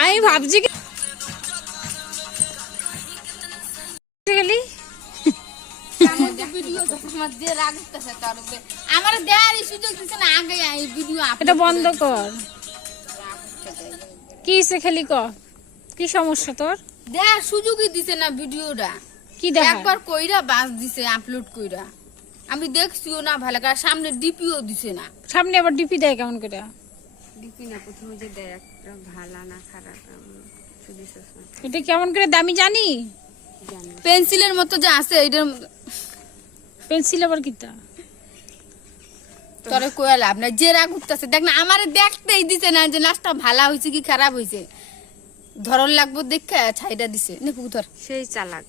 আমি ভাবছি কি গেলি এটা বন্ধ কর। কি খালি ক কি সমস্যা তোর? দেখার সুযোগই দিছে না ভিডিওটা। কি দেখা? একবার কইরা বাস দিছে আপলোড কইরা, আমি দেখছিও না ভালো করে, সামনে ডিপিও দিছে না। সামনে আবার ডিপি দেয় কেমন করে? ডিপি না, প্রথমে যে দেয় একটা ভালো না খারাপ এটা কেমন করে দামি জানি? পেন্সিলের মতো যে আছে এটার পেন্সিল আবার কিটা? তোরে কইয়া লাভ না, যে রাগ উঠতেছে দেখ না, আমারে দেখতেই দিছে না যে লাস্টটা ভালো হয়েছে কি খারাপ হয়েছে। ধরন লাগবো দেখে ছাইটা দিছে নে পুকুর। সেই চালাক।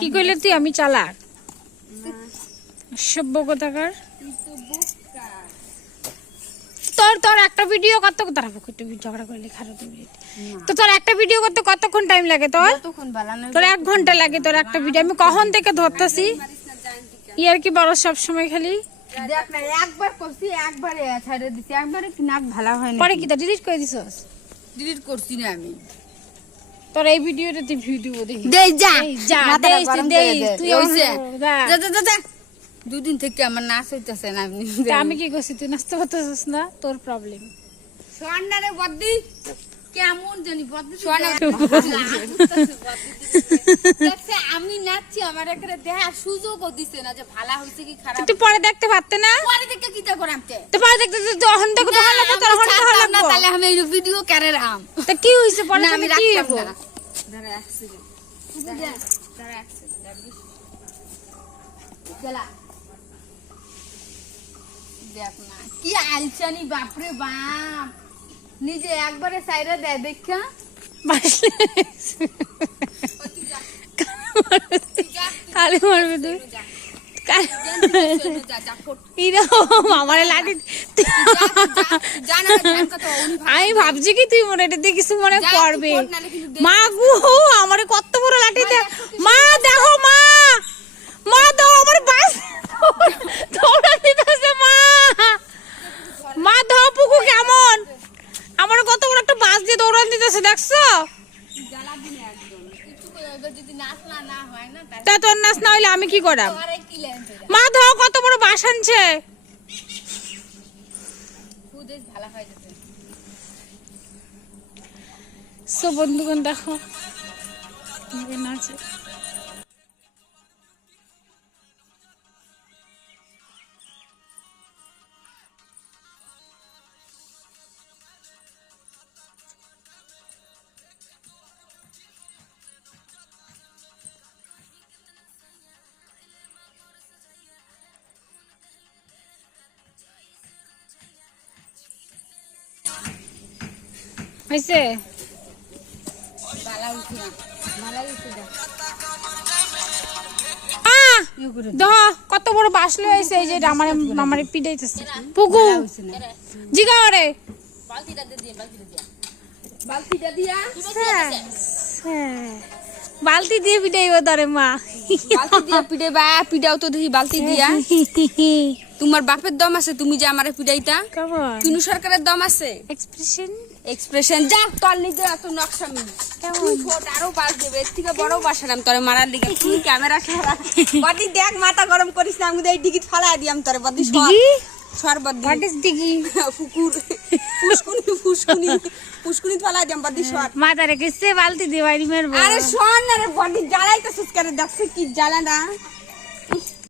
কি কইলে তুই আমি চালাক? সভ্য কথাকার। তোর একটা ভিডিও কত তারা একটু ঝগড়া করলে খারাপ দিবি তো। তোর একটা ভিডিও করতে কতক্ষণ টাইম লাগে তোর? তখন ভালো না, তোর 1 ঘন্টা লাগে তোর একটা ভিডিও। আমি কখন থেকে ধরতেছি ইয়ার কি বড় সব সময় খালি দেখ না, একবার করছি একবারে ছাইড়া দিছি, একবারে কি নাক ভালো হয় না। পরে কি তা ডিলিট করে দিছস? ডিলিট করছি না আমি। তোর এই ভিডিওটা তুই ভিডিও দেখি দেই যা যা দেই তুই হইছে যা যা যা যা। দুদিন থেকে আমার নাচ হইতাছে না। আমি কি করছি? তুই নাচতে পারতেছিস না, তোর প্রবলেম। সোয়ান্নারে বদ্দি কেমন জানি বদ্দি দেখছে আমি নাচছি, আমার এখানে দেখার সুযোগও দিছে না যে ভালো হইছে কি খারাপ। তুই পরে দেখতে পারতে না? পরে দেখে কিটা করামতে তো পরে দেখতে তখন দেখো তখন লাগবে, তখন তখন না, লাগবে। তাহলে আমি এই ভিডিও করে রাম। তা কি হইছে পরে? আমি তাহলে কি রাখতাম হইব? না। ধরে অ্যাক্সিডেন্ট ধরে অ্যাক্সিডেন্ট চলা দেখ না কি আলচানি, বাপরে বাপ। নিজে একবারে সাইরা দেয় দেখা কালে মারবে তুই। আমারে লাঠি আমি ভাবছি কি তুই মনে এটা দিয়ে কিছু মনে করবে। মা গো আমারে কত বড় লাঠি দে। মা দেখো মা, মা দাও আমার বাস দৌড়া দিতেছে। মা মা দাও পুকু কেমন আমার কত বড় একটা বাস দিয়ে দৌড়ান দিতেছে দেখছো? তা তোর নাচ না হইলে আমি কি করাম? মা দাও কত বড় বাস আনছে। সো বন্ধুগণ দেখো নাচে। হয়েছে কত বড় বাসলে হয়েছে। এই যে আমার পিটাইতেছে পুকু জিগা রে বালতি দিয়ে পিটাইব ধরে মা। বালতি দিয়া পিটে বা পিটাও তো দেখি বালতি দিয়া। তোমার বাপের দম আছে, তুমি যে আমারে পিটাইতা। তিনু সরকারের দম আছে। এক্সপ্রেশন যা তোর নিজে এত নকশামি কেমন ফোট আরো বাস দেবে, এর থেকে বড় বাসারাম তোরে মারার লিগে। তুই ক্যামেরা ছাড়া বডি দেখ, মাথা গরম করিস না। আমি এই টিকিট ফালাই দিয়াম তোরে বডি সর বডি। হোয়াট ইজ দিগি? ফুকুর ফুসকুনি ফালাই দিয়াম বডি সর। মাথা রেখেছে বালতি দিয়ে বাড়ি মারবো। আরে শোন না রে, বডি জ্বালাইতেছিস করে দেখছিস কি জ্বালা না।